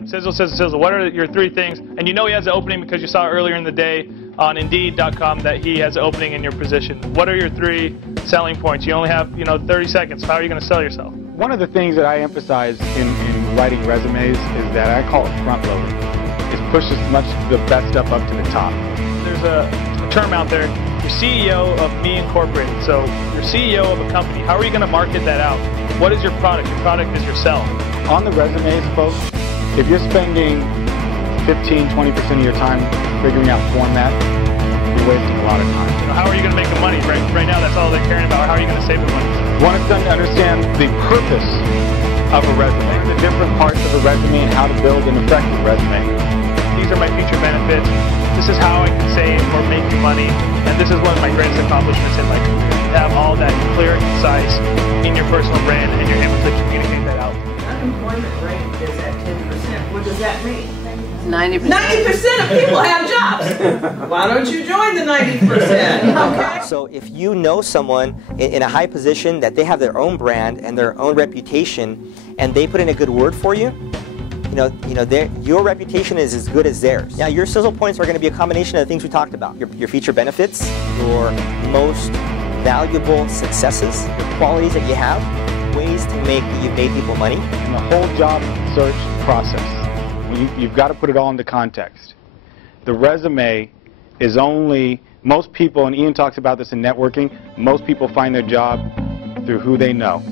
them. Sizzle, sizzle, sizzle. What are your 3 things? And you know he has an opening because you saw earlier in the day on Indeed.com that he has an opening in your position. What are your 3 selling points? You only have 30 seconds. How are you going to sell yourself? One of the things that I emphasize in writing resumes is that I call it front loading. It's push as much the best stuff up to the top. There's a term out there, you're CEO of Me Incorporated. So you're CEO of a company. How are you going to market that out? What is your product? Your product is yourself. On the resumes, folks, if you're spending 15-20% of your time figuring out format, you're wasting a lot of time. How are you going to make the money? Right now, that's all they're caring about. How are you going to save the money? I want them to understand the purpose of a resume, the different parts of a resume, and how to build an effective resume. These are my future benefits. This is how I can save or make you money. And this is one of my greatest accomplishments in my career. To have all that clear and concise in your personal brand, and you're able to communicate that out. The unemployment rate is at 10%. What does that mean? 90%. 90% of people have jobs. Why don't you join the 90%? Okay. So if you know someone in a high position that they have their own brand and their own reputation, and they put in a good word for you, your reputation is as good as theirs. Now, your sizzle points are going to be a combination of the things we talked about. Your feature benefits, your most valuable successes, your qualities that you have, ways to make that you've made people money. And the whole job search process, you've got to put it all into context. The resume is only, most people, and Ian talks about this in networking, most people find their job through who they know.